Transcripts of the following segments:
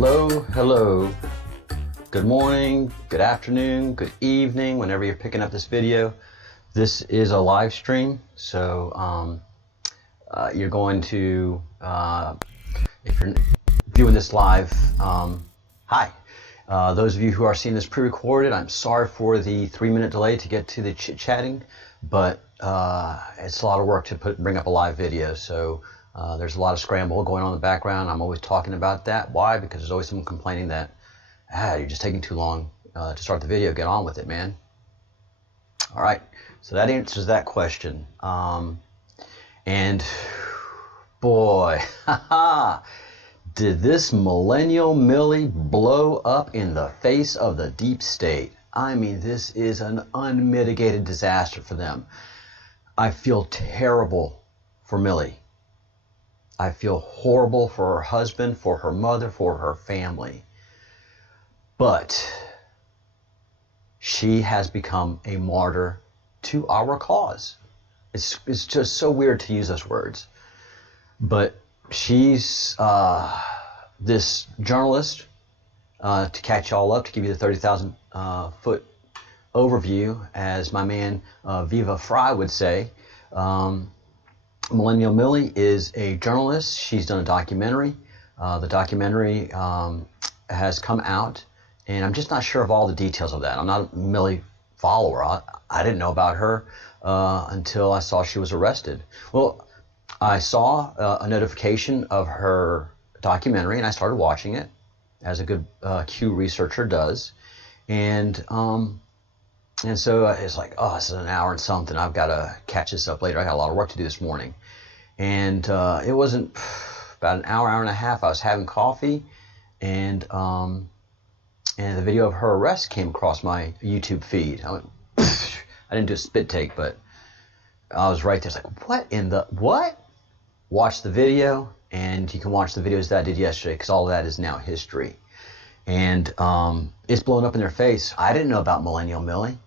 Hello, hello. Good morning, good afternoon, good evening, whenever you're picking up this video. This is a live stream, so you're going to, if you're viewing this live, hi. Those of you who are seeing this pre-recorded, I'm sorry for the 3-minute delay to get to the chit-chatting, but it's a lot of work to bring up a live video, so there's a lot of scramble going on in the background. I'm always talking about that. Why? Because there's always someone complaining that, you're just taking too long to start the video. Get on with it, man. All right, so that answers that question. And boy, did this Millennial Millie blow up in the face of the deep state. I mean, this is an unmitigated disaster for them. I feel terrible for Millie. I feel horrible for her husband, for her mother, for her family. But she has become a martyr to our cause. It's just so weird to use those words. But she's this journalist, to catch y'all up, to give you the 30,000 foot overview, as my man Viva Fry would say. Millennial Millie is a journalist. She's done a documentary. The documentary has come out, and I'm just not sure of all the details of that. I'm not a Millie follower. I didn't know about her until I saw she was arrested. Well, I saw a notification of her documentary, and I started watching it, as a good Q researcher does. And so it's like, oh, this is an hour and something. I've got to catch this up later. I got a lot of work to do this morning. And it wasn't about an hour, hour and a half. I was having coffee, and the video of her arrest came across my YouTube feed. I went, I didn't do a spit take, but I was right there. It's like, what in the, what? Watch the video, and you can watch the videos that I did yesterday, because all of that is now history. And it's blown up in their face. I didn't know about Millennial Millie.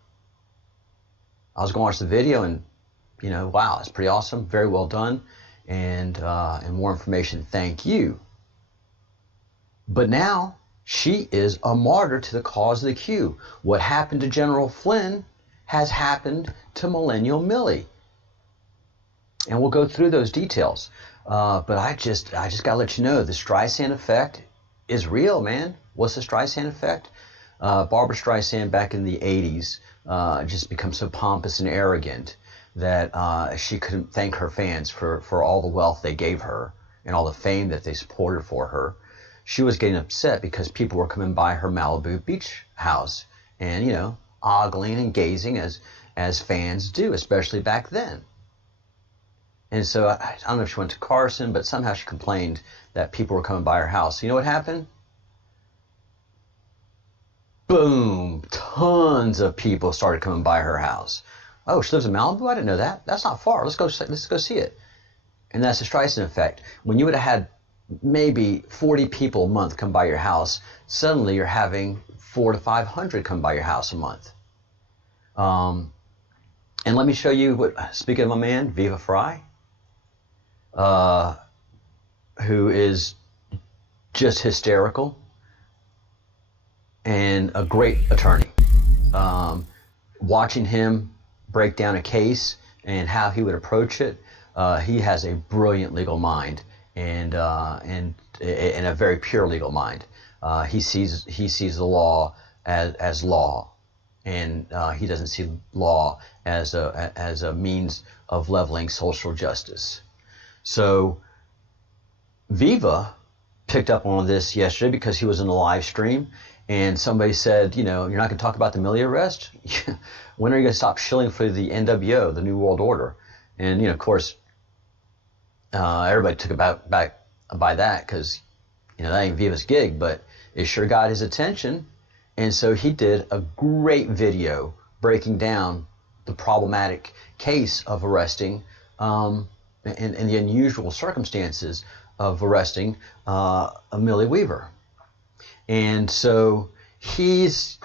I was going to watch the video, and, you know, wow, it's pretty awesome. Very well done. And more information, thank you. But now she is a martyr to the cause of the Q. What happened to General Flynn has happened to Millennial Millie. And we'll go through those details. But I just got to let you know, the Streisand effect is real, man. What's the Streisand effect? Barbara Streisand back in the 80s just become so pompous and arrogant that she couldn't thank her fans for all the wealth they gave her and all the fame that they supported for her. She was getting upset because people were coming by her Malibu beach house and, you know, ogling and gazing as fans do, especially back then. And so I don't know if she went to Carson, but somehow she complained that people were coming by her house. You know what happened? Boom! Tons of people started coming by her house. Oh, she lives in Malibu? I didn't know that. That's not far. Let's go see it. And that's the Streisand effect. When you would have had maybe 40 people a month come by your house, suddenly you're having 400 to 500 come by your house a month. And let me show you what, speaking of my man, Viva Fry, who is just hysterical and a great attorney. Watching him break down a case and how he would approach it, he has a brilliant legal mind and a very pure legal mind. He sees the law as law, and he doesn't see law as a means of leveling social justice. So Viva picked up on this yesterday because he was in a live stream, and somebody said, you know, you're not going to talk about the Millie arrest? When are you going to stop shilling for the NWO, the New World Order? And, you know, of course, everybody took back by that because, you know, that ain't Viva's gig, but it sure got his attention. And so he did a great video breaking down the problematic case of arresting and the unusual circumstances of arresting Millie Weaver. And so he's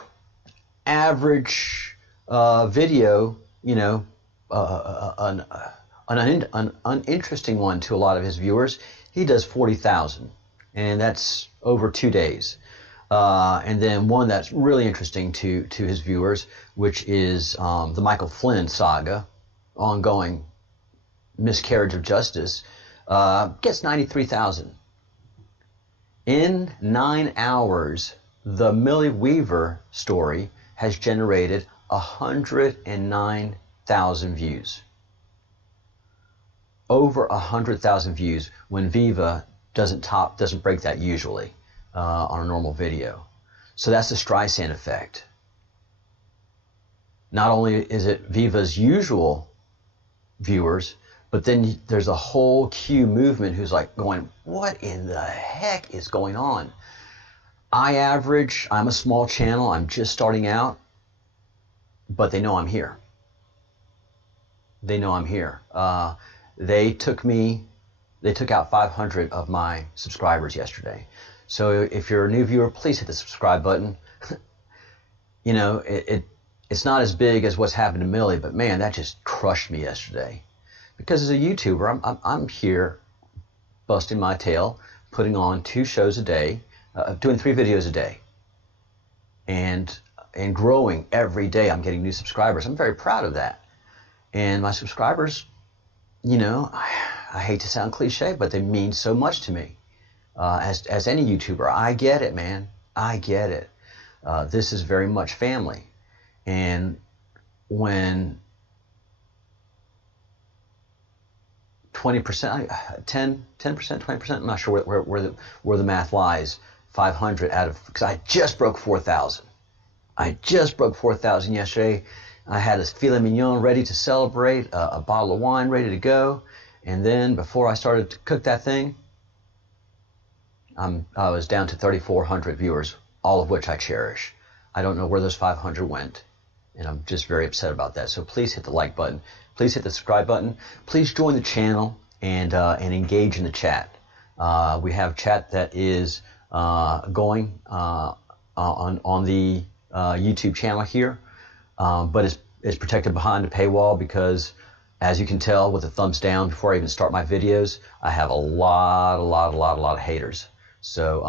average video, you know, an uninteresting one to a lot of his viewers. He does 40,000. and that's over 2 days. And then one that's really interesting to his viewers, which is the Michael Flynn saga, ongoing miscarriage of justice, gets 93,000. In 9 hours, the Millie Weaver story has generated 109,000 views. Over 100,000 views when Viva doesn't break that usually on a normal video. So that's the Streisand effect. Not only is it Viva's usual viewers, but then there's a whole Q movement who's like going, what in the heck is going on? I'm a small channel, I'm just starting out, but they know I'm here. They know I'm here. They took out 500 of my subscribers yesterday. So if you're a new viewer, please hit the subscribe button. You know, it's not as big as what's happened to Millie, but man, that just crushed me yesterday. Because as a YouTuber, I'm here busting my tail, putting on 2 shows a day, doing 3 videos a day, and growing every day. I'm getting new subscribers. I'm very proud of that. And my subscribers, you know, I hate to sound cliche, but they mean so much to me. As any YouTuber, I get it, man. I get it. This is very much family. And when 20%, 10%, 20%, I'm not sure where the math lies, 500 out of, because I just broke 4,000. I just broke 4,000 yesterday. I had a filet mignon ready to celebrate, a bottle of wine ready to go. And then before I started to cook that thing, I was down to 3,400 viewers, all of which I cherish. I don't know where those 500 went, and I'm just very upset about that. So please hit the like button. Please hit the subscribe button. Please join the channel and engage in the chat. We have chat that is going on the YouTube channel here, but it's protected behind a paywall because, as you can tell with the thumbs down before I even start my videos, I have a lot of haters. So,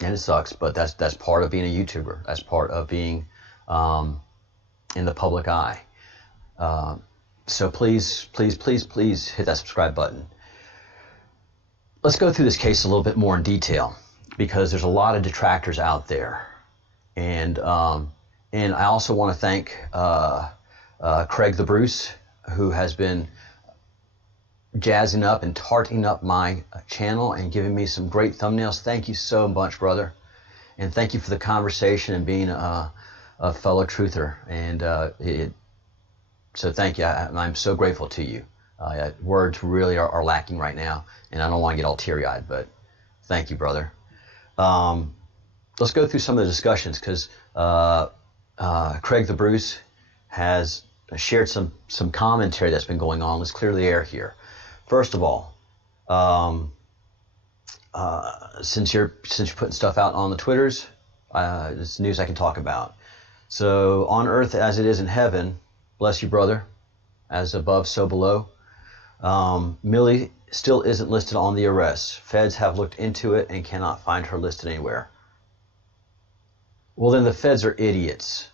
and it sucks, but that's part of being a YouTuber. That's part of being in the public eye. So please hit that subscribe button. Let's go through this case a little bit more in detail because there's a lot of detractors out there, and I also want to thank Craig the Bruce, who has been jazzing up and tarting up my channel and giving me some great thumbnails. Thank you so much, brother, and thank you for the conversation and being a fellow truther. And so thank you. I'm so grateful to you. Words really are lacking right now, and I don't want to get all teary-eyed, but thank you, brother. Let's go through some of the discussions because Craig the Bruce has shared some commentary that's been going on. Let's clear the air here. First of all, since you're putting stuff out on the Twitters, it's news I can talk about. So, on earth as it is in heaven, bless you, brother, as above, so below. Millie still isn't listed on the arrest. Feds have looked into it and cannot find her listed anywhere. Well, then the feds are idiots,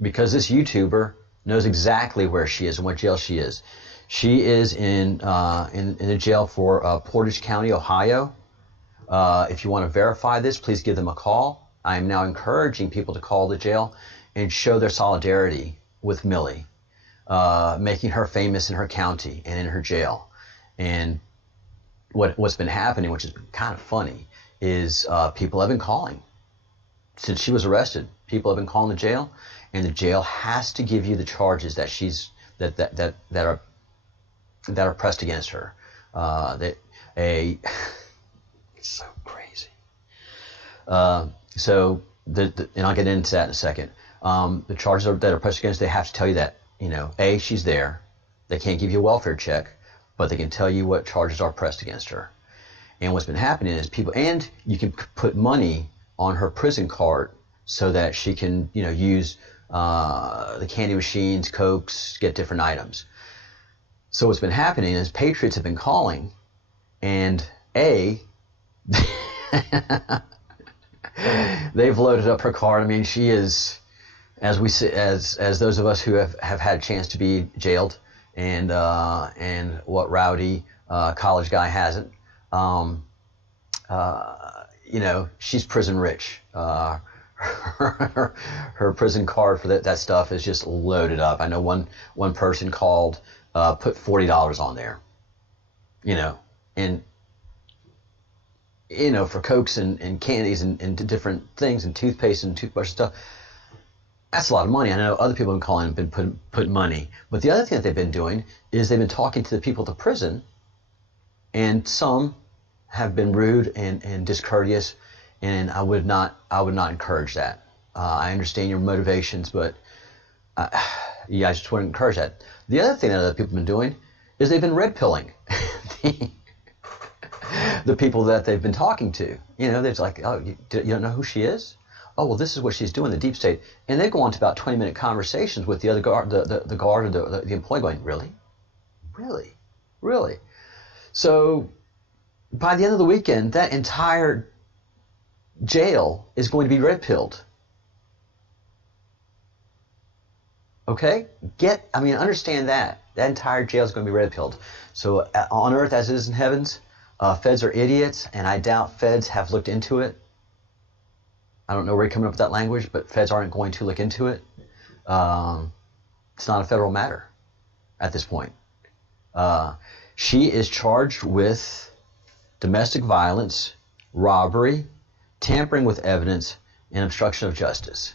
because this YouTuber knows exactly where she is and what jail she is. She is in the jail for Portage County, Ohio. If you want to verify this, please give them a call. I am now encouraging people to call the jail and show their solidarity with Millie, making her famous in her county and in her jail. And what's been happening, which is kind of funny, is people have been calling. Since she was arrested, people have been calling the jail, and the jail has to give you the charges that are pressed against her. It's so crazy. And I'll get into that in a second. The charges that are pressed against, they have to tell you that, A, she's there. They can't give you a welfare check, but they can tell you what charges are pressed against her. And what's been happening is and you can put money on her prison card so that she can, use the candy machines, Cokes, get different items. So what's been happening is patriots have been calling, and A, They've loaded up her card. I mean, she is, as those of us who have had a chance to be jailed, and what rowdy college guy hasn't. She's prison rich. Her prison card for that stuff is just loaded up. I know one person called, put $40 on there, and for Cokes and candies and different things and toothpaste and toothbrush and stuff. That's a lot of money. I know other people have been calling and been putting money. But the other thing that they've been doing is they've been talking to the people at the prison, and some have been rude and discourteous, and I would not encourage that. I understand your motivations, but I just wouldn't encourage that. The other thing that other people have been doing is they've been red pilling the people that they've been talking to. They're just like, oh, you don't know who she is? Oh, well, this is what she's doing, the deep state. And they go on to about 20-minute conversations with the other guard, the guard or the employee going, really? Really? Really? So by the end of the weekend, that entire jail is going to be red-pilled. Okay? Understand that. That entire jail is going to be red-pilled. So on earth as it is in heavens, feds are idiots, and I doubt feds have looked into it. I don't know where you're coming up with that language, but feds aren't going to look into it. It's not a federal matter at this point. She is charged with domestic violence, robbery, tampering with evidence, and obstruction of justice.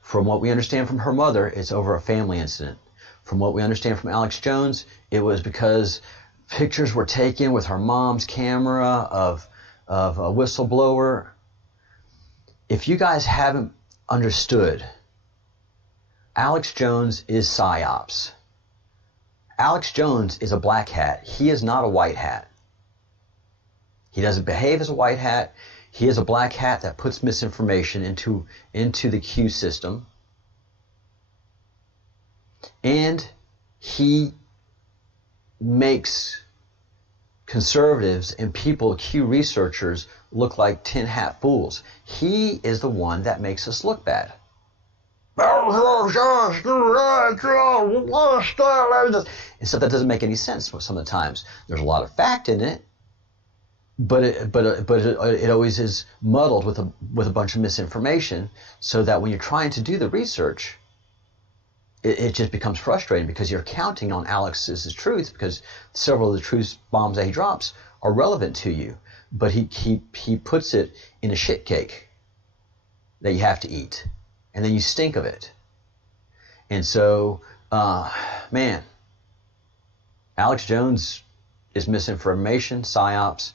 From what we understand from her mother, it's over a family incident. From what we understand from Alex Jones, it was because pictures were taken with her mom's camera of a whistleblower. If you guys haven't understood, Alex Jones is PSYOPs. Alex Jones is a black hat. He is not a white hat. He doesn't behave as a white hat. He is a black hat that puts misinformation into the Q system. And he makes conservatives and people, Q researchers, look like tin hat fools. He is the one that makes us look bad. And stuff that doesn't make any sense some of the times. There's a lot of fact in it, but it always is muddled with a bunch of misinformation, so that when you're trying to do the research, it just becomes frustrating because you're counting on Alex's truth, because several of the truth bombs that he drops are relevant to you, but he puts it in a shit cake that you have to eat, and then you stink of it. And so, Alex Jones is misinformation, PSYOPs.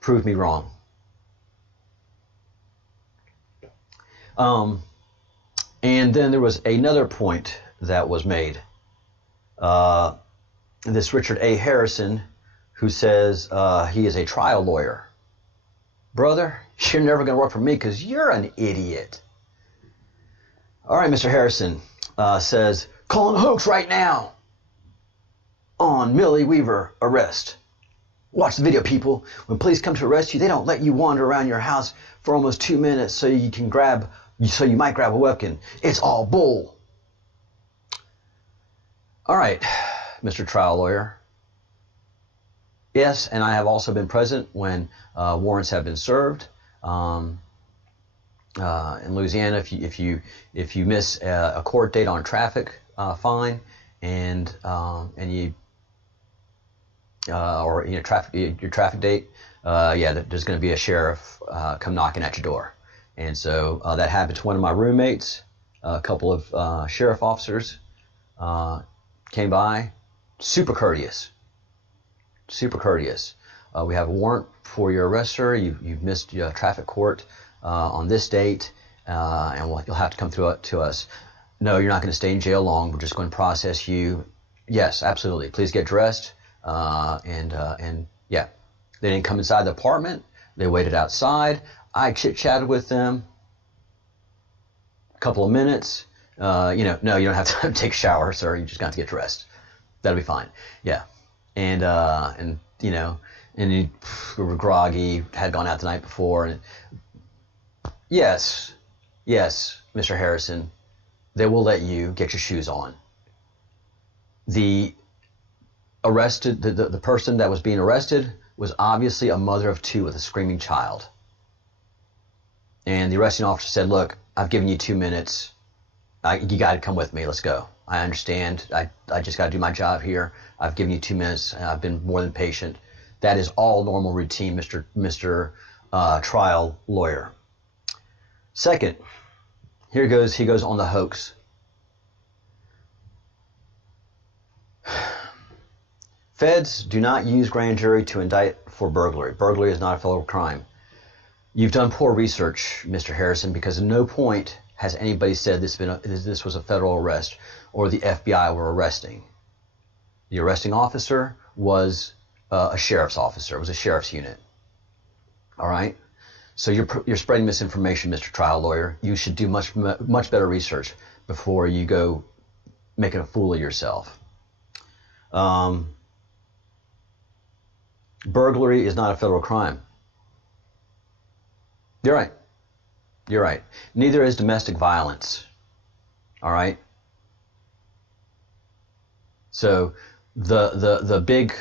Prove me wrong. And then there was another point that was made. This Richard A. Harrison, who says he is a trial lawyer. Brother, you're never going to work for me because you're an idiot. All right, Mr. Harrison says, calling a hoax right now on Millie Weaver arrest. Watch the video, people. When police come to arrest you, they don't let you wander around your house for almost 2 minutes so you might grab a weapon. It's all bull. All right, Mr. Trial Lawyer. Yes, and I have also been present when warrants have been served. In Louisiana, if you miss a court date on a traffic fine, and you or your traffic date, there's going to be a sheriff come knocking at your door. And so that happened to one of my roommates. A couple of sheriff officers came by, super courteous. We have a warrant for your arrest, sir. You've missed your traffic court on this date, and you'll have to come through to us. No, you're not going to stay in jail long. We're just going to process you. Yes, absolutely. Please get dressed. They didn't come inside the apartment. They waited outside. I chit-chatted with them a couple of minutes. No, you don't have to take a shower, sir. You just got to get dressed. That'll be fine. Yeah. and you know, and you were groggy, had gone out the night before, and yes, Mr. Harrison, they will let you get your shoes on. The person that was being arrested was obviously a mother of two with a screaming child. And the arresting officer said, look, I've given you 2 minutes. You got to come with me. Let's go. I understand. I just got to do my job here. I've given you 2 minutes. And I've been more than patient. That is all normal routine, Mr. Trial lawyer. Second, he goes on the hoax. Feds do not use grand jury to indict for burglary. Burglary is not a federal crime. You've done poor research, Mr. Harrison, because at no point has anybody said this was a federal arrest or the FBI were arresting. The arresting officer was a sheriff's officer. It was a sheriff's unit. All right? So you're spreading misinformation, Mr. Trial Lawyer. You should do much better research before you go making a fool of yourself. Burglary is not a federal crime. You're right. You're right. Neither is domestic violence. All right? So the big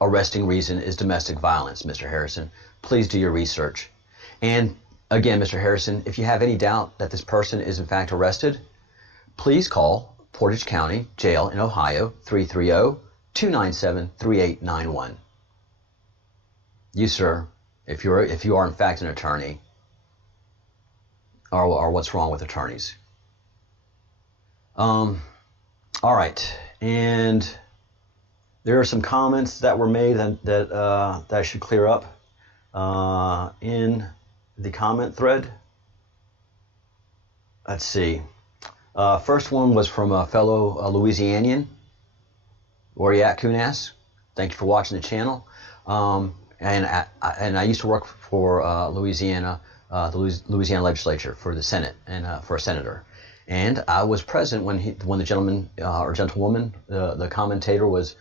arresting reason is domestic violence, Mr. Harrison. Please do your research. And again, Mr. Harrison, if you have any doubt that this person is in fact arrested, please call Portage County Jail in Ohio, 330-297-3891. You, sir, if you are in fact an attorney, or what's wrong with attorneys. All right, and there are some comments that were made that I should clear up in the comment thread. Let's see. First one was from a fellow Louisianian. Where you at, Kunas? Thank you for watching the channel. And I used to work for Louisiana, the Louisiana legislature for the Senate and for a senator. And I was present when the gentleman or gentlewoman, the commentator, was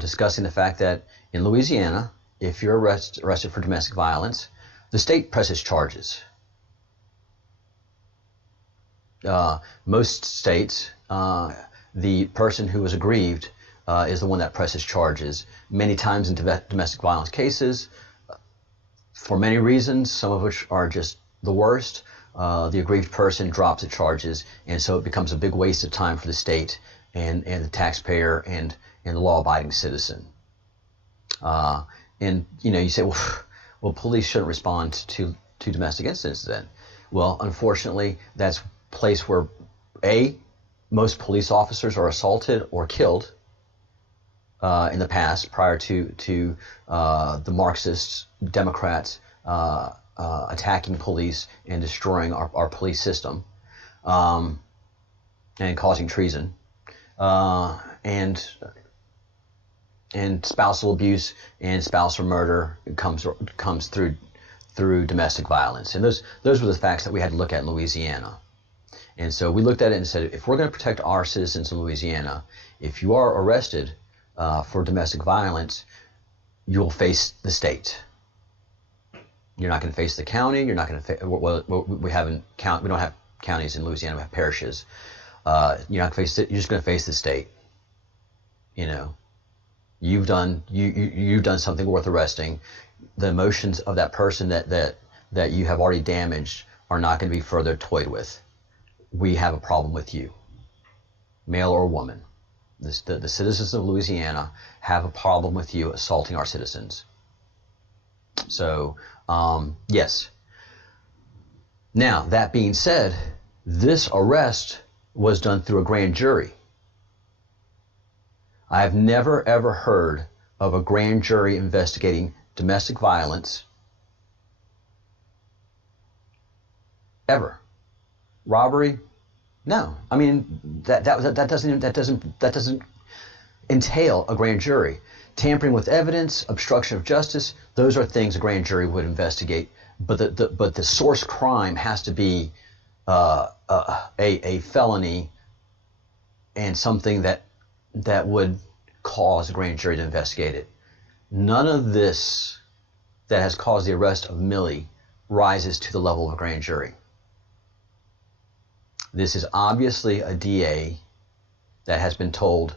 discussing the fact that in Louisiana, if you're arrested for domestic violence, the state presses charges. Most states, the person who was aggrieved is the one that presses charges. Many times in domestic violence cases, for many reasons, some of which are just the worst, the aggrieved person drops the charges, and so it becomes a big waste of time for the state and the taxpayer and the law-abiding citizen. And you say, well, police shouldn't respond to domestic incidents then. Well, unfortunately, that's a place where most police officers are assaulted or killed in the past, prior to the Marxists, Democrats attacking police and destroying our police system and causing treason, and spousal abuse and spousal murder comes through domestic violence. And those were the facts that we had to look at in Louisiana. And so we looked at it and said, if we're going to protect our citizens in Louisiana, if you are arrested for domestic violence, you'll face the state. You're not going to face the county. You're not going to. We don't have counties in Louisiana. We have parishes. You're not going to face it. You're just going to face the state. You've done something worth arresting. The emotions of that person that you have already damaged are not going to be further toyed with. We have a problem with you, male or woman. The citizens of Louisiana have a problem with you assaulting our citizens. So, yes. Now, that being said, this arrest was done through a grand jury. I have never, ever heard of a grand jury investigating domestic violence. Ever. Robbery? No. I mean, that doesn't entail a grand jury. Tampering with evidence, obstruction of justice, those are things a grand jury would investigate. But the source crime has to be a felony and something that would cause the grand jury to investigate it. None of this that has caused the arrest of Millie rises to the level of a grand jury. This is obviously a DA that has been told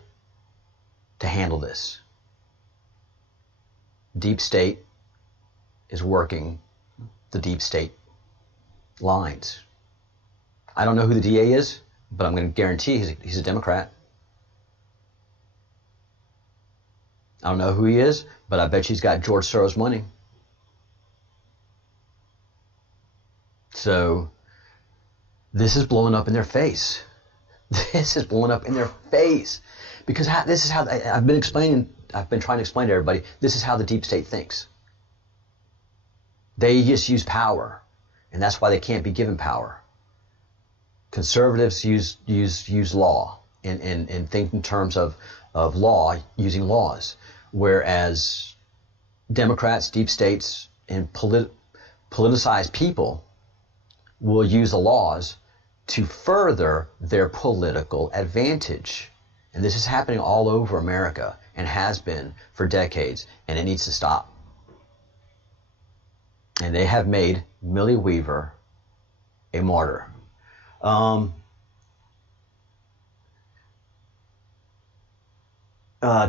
to handle this. Deep state is working the deep state lines. I don't know who the DA is, but I'm going to guarantee he's a Democrat. I don't know who he is, but I bet he's got George Soros money. So this is blowing up in their face. This is blowing up in their face. Because this is how I've been trying to explain to everybody, this is how the deep state thinks. They just use power, and that's why they can't be given power. Conservatives use law and think in terms of law, using laws, whereas Democrats, deep states, and politicized people will use the laws to further their political advantage. And this is happening all over America and has been for decades, and it needs to stop. And they have made Millie Weaver a martyr.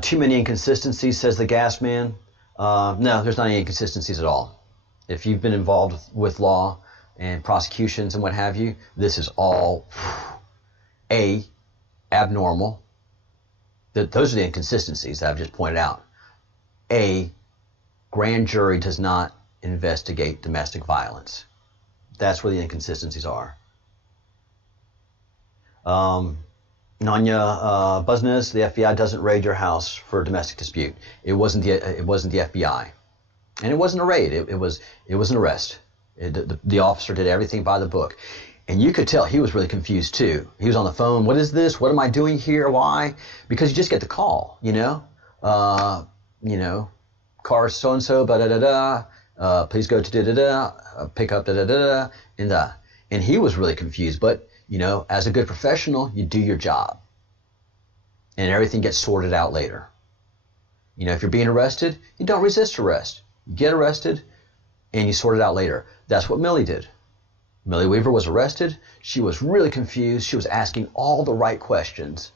Too many inconsistencies, says the gas man. No, there's not any inconsistencies at all. If you've been involved with law and prosecutions and what have you, this is all abnormal. Those are the inconsistencies that I've just pointed out. Grand jury does not investigate domestic violence. That's where the inconsistencies are. Nanya Buzness, the FBI doesn't raid your house for a domestic dispute. It wasn't the FBI, and it wasn't a raid. It was an arrest. The officer did everything by the book, and you could tell he was really confused too. He was on the phone. What is this? What am I doing here? Why? Because you just get the call. Car so and so, please go to pick up and he was really confused. But as a good professional, you do your job, and everything gets sorted out later. If you're being arrested, you don't resist arrest. You get arrested, and you sort it out later. That's what Millie did. Millie Weaver was arrested. She was really confused. She was asking all the right questions.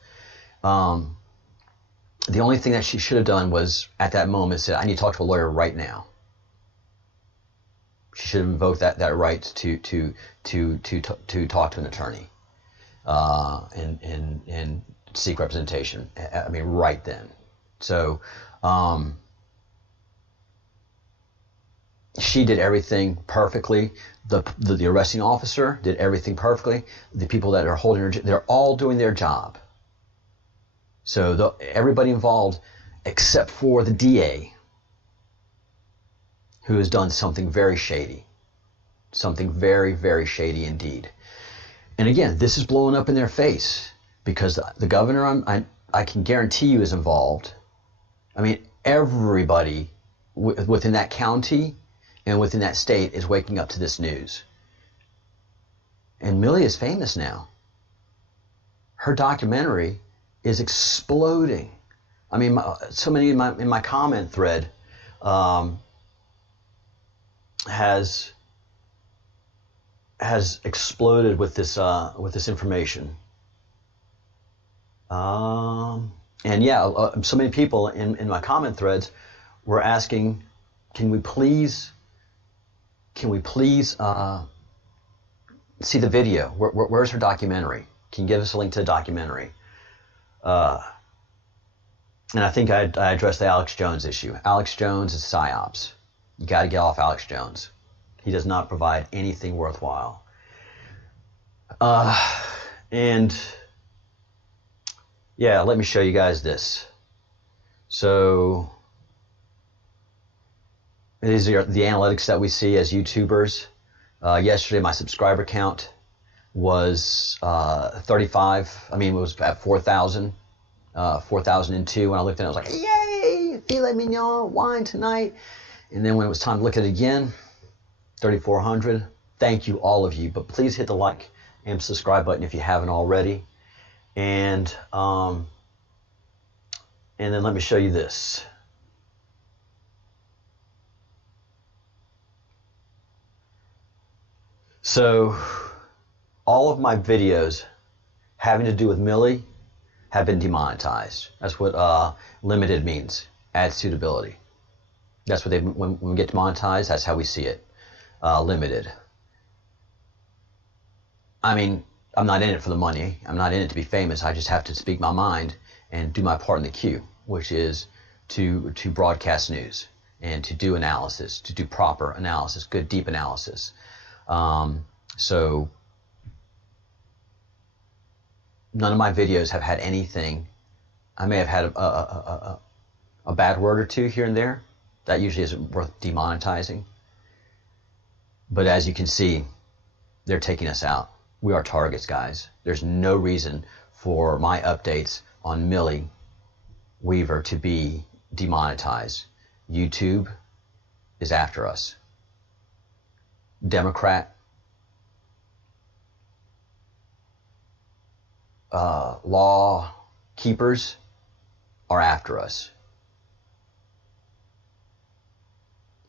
The only thing that she should have done was, at that moment, said, I need to talk to a lawyer right now. She should have invoked that right to talk to an attorney and seek representation. I mean, right then. So she did everything perfectly. The arresting officer did everything perfectly. The people that are holding her, they're all doing their job. So everybody involved, except for the DA, who has done something very shady. Something very, very shady indeed. And again, this is blowing up in their face because the governor, I can guarantee you, is involved. I mean, everybody within that county and within that state is waking up to this news. And Millie is famous now. Her documentary is exploding. I mean, so many in my comment thread has exploded with this information. And yeah, so many people in my comment threads were asking, can we please see the video? Where's her documentary? Can you give us a link to the documentary? And I think I addressed the Alex Jones issue. Alex Jones is psyops. You got to get off Alex Jones. He does not provide anything worthwhile. And yeah, let me show you guys this. So these are the analytics that we see as YouTubers. Yesterday, my subscriber count was 35. I mean, it was at 4,000. 4,002. When I looked at it, I was like, yay! Filet mignon, wine tonight. And then when it was time to look at it again, 3,400. Thank you, all of you. But please hit the like and subscribe button if you haven't already. And And then let me show you this. So all of my videos having to do with Millie have been demonetized. That's what limited means, ad suitability. That's what when we get demonetized, that's how we see it, limited. I mean, I'm not in it for the money. I'm not in it to be famous. I just have to speak my mind and do my part in the queue, which is to broadcast news and to do analysis, to do proper analysis, good deep analysis. So none of my videos have had anything. I may have had a bad word or two here and there. That usually isn't worth demonetizing. But as you can see, they're taking us out. We are targets, guys. There's no reason for my updates on Millie Weaver to be demonetized. YouTube is after us. Democrat law keepers are after us.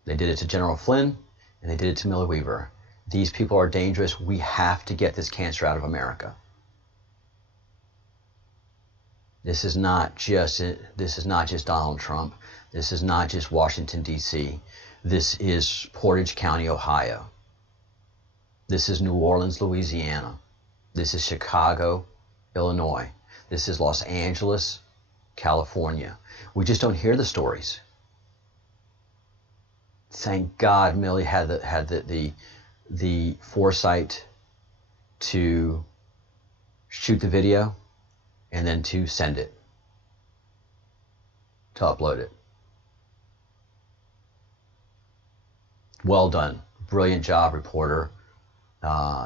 They did it to General Flynn, and they did it to Millie Weaver. These people are dangerous. We have to get this cancer out of America. This is not just Donald Trump. This is not just Washington, D.C. This is Portage County, Ohio. This is New Orleans, Louisiana. This is Chicago, Illinois. This is Los Angeles, California. We just don't hear the stories. Thank God Millie had the foresight to shoot the video and then to send it, to upload it. Well done. Brilliant job, reporter.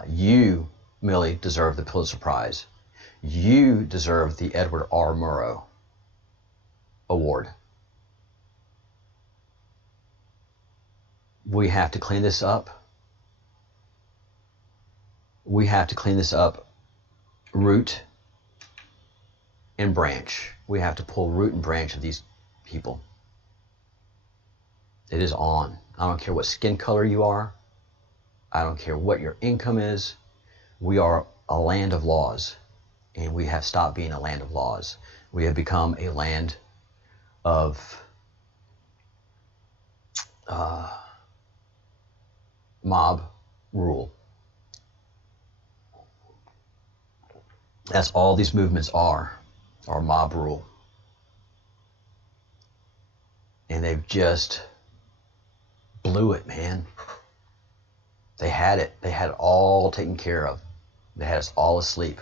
You, Millie, deserve the Pulitzer Prize. You deserve the Edward R. Murrow Award. We have to clean this up. We have to clean this up root and branch. We have to pull root and branch of these people. It is on. I don't care what skin color you are. I don't care what your income is. We are a land of laws, and we have stopped being a land of laws. We have become a land of mob rule. That's all these movements are mob rule. And they've just blew it, man. They had it. They had it all taken care of. They had us all asleep.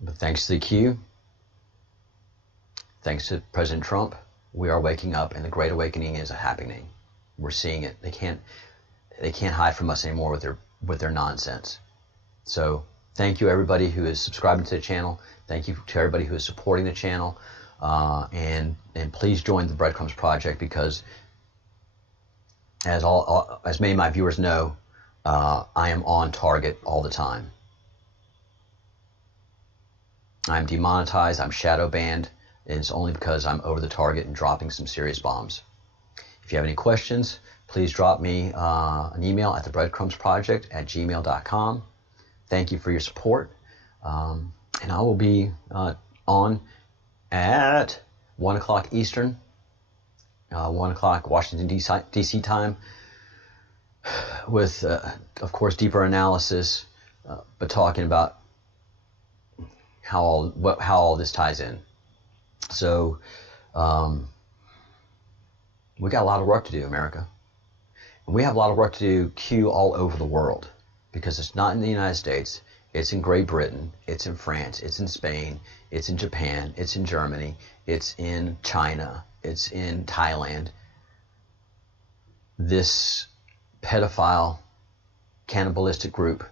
But thanks to the Q, thanks to President Trump, we are waking up, and the Great Awakening is happening. We're seeing it. They can't hide from us anymore with their nonsense. So thank you everybody who is subscribing to the channel. Thank you to everybody who is supporting the channel. And please join the Breadcrumbs Project, because as many of my viewers know, I am on target all the time. I'm demonetized, I'm shadow banned, and it's only because I'm over the target and dropping some serious bombs. If you have any questions, please drop me an email at thebreadcrumbsproject@gmail.com. Thank you for your support, and I will be on at 1 o'clock Eastern, 1 o'clock Washington, D.C. time, with, of course, deeper analysis, but talking about how all this ties in. So we got a lot of work to do, America. And we have a lot of work to do, Q, all over the world, because it's not in the United States. It's in Great Britain, it's in France, it's in Spain, it's in Japan, it's in Germany, it's in China, it's in Thailand. This pedophile, cannibalistic group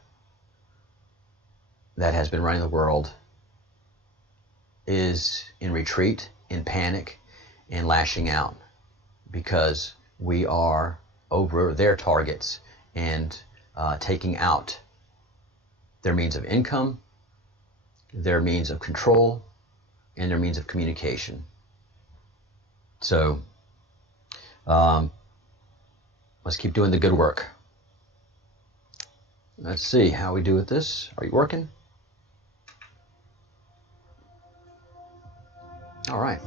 that has been running the world is in retreat, in panic, and lashing out, because we are over their targets and taking out their means of income, their means of control, and their means of communication. So let's keep doing the good work. Let's see how we do with this. Are you working? All right.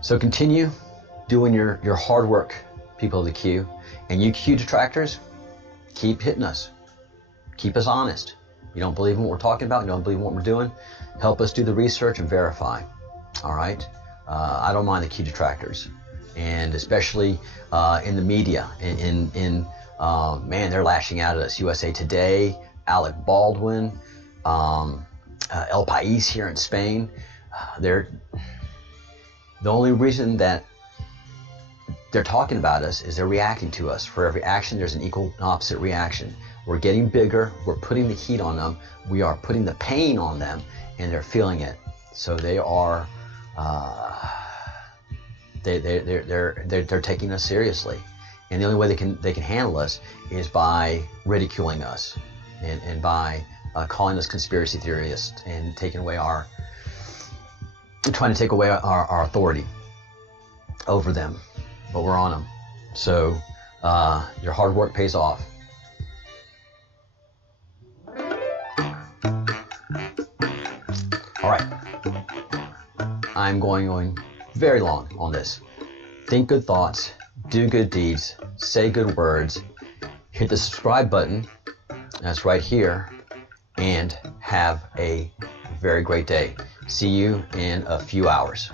So continue doing your hard work, people of the Q. And you Q detractors, keep hitting us. Keep us honest. You don't believe in what we're talking about, you don't believe in what we're doing, help us do the research and verify. All right? I don't mind the Q detractors. And especially in the media, man, they're lashing out at us. USA Today, Alec Baldwin, El País here in Spain. The only reason that they're talking about us is they're reacting to us. For every action, there's an equal and opposite reaction. We're getting bigger. We're putting the heat on them. We are putting the pain on them, and they're feeling it. So they are they're taking us seriously. And the only way they can handle us is by ridiculing us and by calling us conspiracy theorists and trying to take away our authority over them. But we're on them. So your hard work pays off. All right. I'm going very long on this. Think good thoughts, do good deeds, say good words, hit the subscribe button, that's right here, and have a very great day. See you in a few hours.